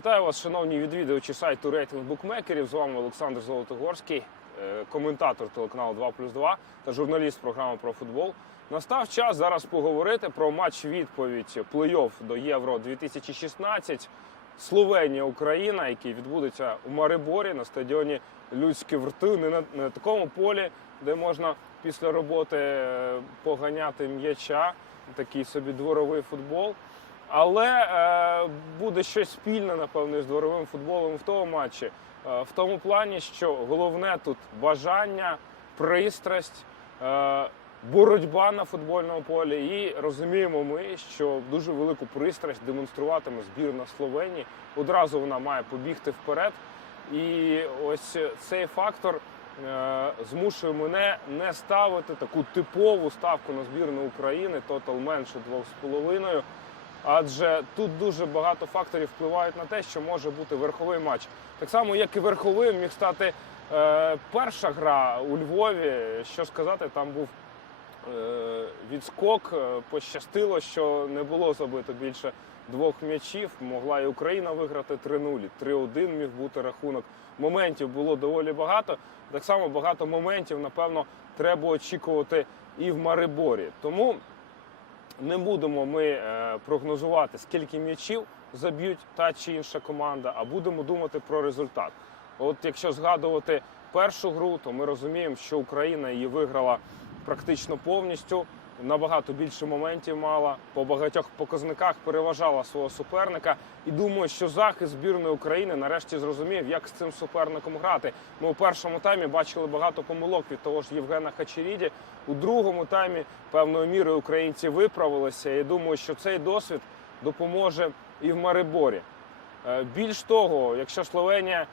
Вітаю вас, шановні відвідувачі сайту рейтинг букмекерів. З вами Олександр Золотогорський, е, коментатор телеканалу 2 плюс 2 та журналіст програми про футбол. Настав час зараз поговорити про матч відповідь плей-офф до Євро 2016 Словенія Україна, який відбудеться у Мариборі на стадіоні Людські врти, не на, не на такому полі, де можна після роботи е, поганяти м'яча, такий собі дворовий футбол. Але е, буде щось спільне, напевно, з дворовим футболом в тому матчі. Е, в тому плані, що головне тут бажання, пристрасть, е, боротьба на футбольному полі. І розуміємо ми, що дуже велику пристрасть демонструватиме збірна Словенії. Одразу вона має побігти вперед. І ось цей фактор е, змушує мене не ставити таку типову ставку на збірну України, тотал менше 2,5. Адже тут дуже багато факторів впливають на те, що може бути верховий матч. Так само, як і верховим міг стати е, перша гра у Львові. Що сказати, там був е, відскок. Е, Пощастило, що не було забито більше двох м'ячів. Могла і Україна виграти 3-0, і 3-1 міг бути рахунок. Моментів було доволі багато. Так само багато моментів, напевно, треба очікувати і в Мариборі. Тому не будемо ми е, прогнозувати, скільки м'ячів заб'ють та чи інша команда, а будемо думати про результат. От якщо згадувати першу гру, то ми розуміємо, що Україна її виграла практично повністю. Набагато більше моментів мала по багатьох показниках переважала свого суперника. І думаю, що захист збірної України нарешті зрозумів, як з цим суперником грати. Ми у першому таймі бачили багато помилок від того ж Євгена Хачеріді. У другому таймі певною мірою українці виправилися. І думаю, що цей досвід допоможе і в Мариборі. Е, Більш того, якщо Словенія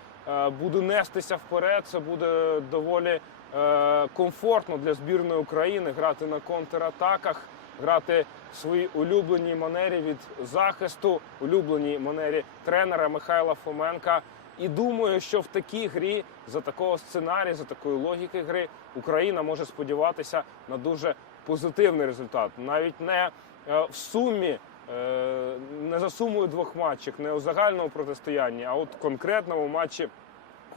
буде нестися вперед, це буде доволі е, комфортно для збірної України грати на контратаках, грати в своїй улюбленій манері від захисту, улюбленій манері тренера Михайла Фоменка. І думаю, що в такій грі за такого сценарію, за такої логіки гри, Україна може сподіватися на дуже позитивний результат. Навіть не е, в сумі, е, не за сумою двох матчів, не у загальному протистоянні, а от конкретному матчі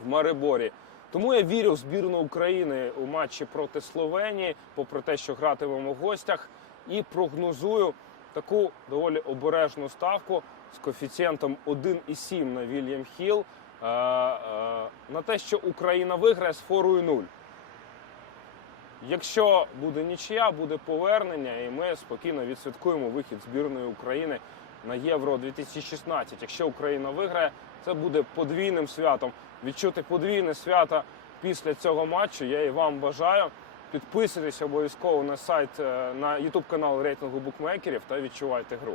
в Мариборі. Тому я вірю в збірну України у матчі проти Словенії, попри те, що гратимемо в гостях, і прогнозую таку доволі обережну ставку з коефіцієнтом 1,7 на Вільям Хіл е, е, на те, що Україна виграє з форою 0. Якщо буде нічия, буде повернення, і ми спокійно відсвяткуємо вихід збірної України на євро 2016 Якщо Україна виграє, це буде подвійним святом. Відчути подвійне свято після цього матчу. Я і вам бажаю. Підписуйтесь обов'язково на сайт е, на youtube канал рейтингу букмекерів та відчувайте гру.